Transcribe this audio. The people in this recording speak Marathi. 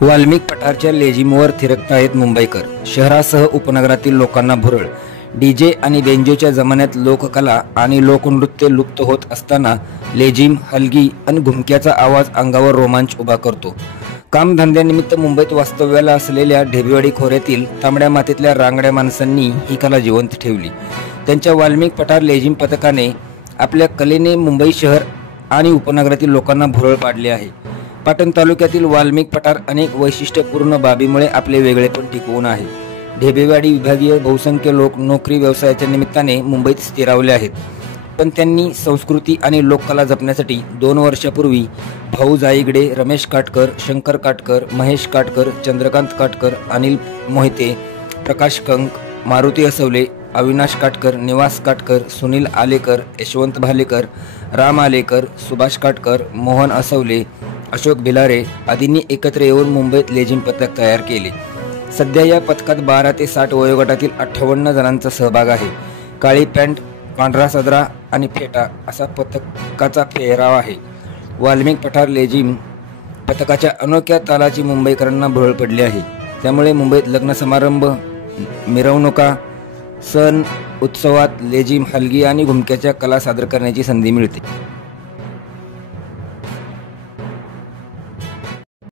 वाल्मिक पठारच्या लेझिमवर थिरकत आहेत मुंबईकर. शहरासह उपनगरातील लोकांना भुरळ. डीजे आणि बेंजोच्या जमान्यात लोककला आणि लोकनृत्य लुप्त होत असताना लेझिम, हलगी आणि घुमक्याचा आवाज अंगावर रोमांच उभा करतो. कामधंद्यानिमित्त मुंबईत वास्तव्याला असलेल्या ढेबेवाडी खोऱ्यातील तांबड्या मातीतल्या रांगड्या माणसांनी ही कला जिवंत ठेवली. त्यांच्या वाल्मिक पठार लेझिम पथकाने आपल्या कलेने मुंबई शहर आणि उपनगरातील लोकांना भुरळ पाडले आहे. पाटण तालुक्यातील वाल्मिक पठार अनेक वैशिष्ट्यपूर्ण बाबीमुळे आपले वेगळेपण टिकवून आहे. ढेबेवाडी विभागीय बहुसंख्य लोक नोकरी व्यवसायाच्या निमित्ताने मुंबईत स्थिरावले आहेत, पण त्यांनी संस्कृती आणि लोककला जपण्यासाठी 2 वर्षापूर्वी भाऊ जाईगडे, रमेश काटकर, शंकर काटकर, महेश काटकर, चंद्रकांत काटकर, अनिल मोहिते, प्रकाश कंक, मारुती असवले, अविनाश काटकर, निवास काटकर, सुनील आलेकर, यशवंत भालेकर, राम आलेकर, सुभाष काटकर, मोहन असवले, अशोक भिलारे आदींनी एकत्र येऊन मुंबईत लेझिम पथक तयार केले. सध्या या पथकात 12 ते 60 वयोगटातील 58 जणांचा सहभाग आहे. काळी पॅन्ट, पांढरा सदरा आणि फेटा असा पथकाचा पेहराव आहे. वाल्मिक पठार लेझिम पथकाच्या अनोख्या तालाची मुंबईकरांना भुरळ पडली आहे. त्यामुळे मुंबईत लग्न समारंभ, मिरवणुका, सण उत्सवात लेझिम, हलगी आणि घुमक्याच्या कला सादर करण्याची संधी मिळते.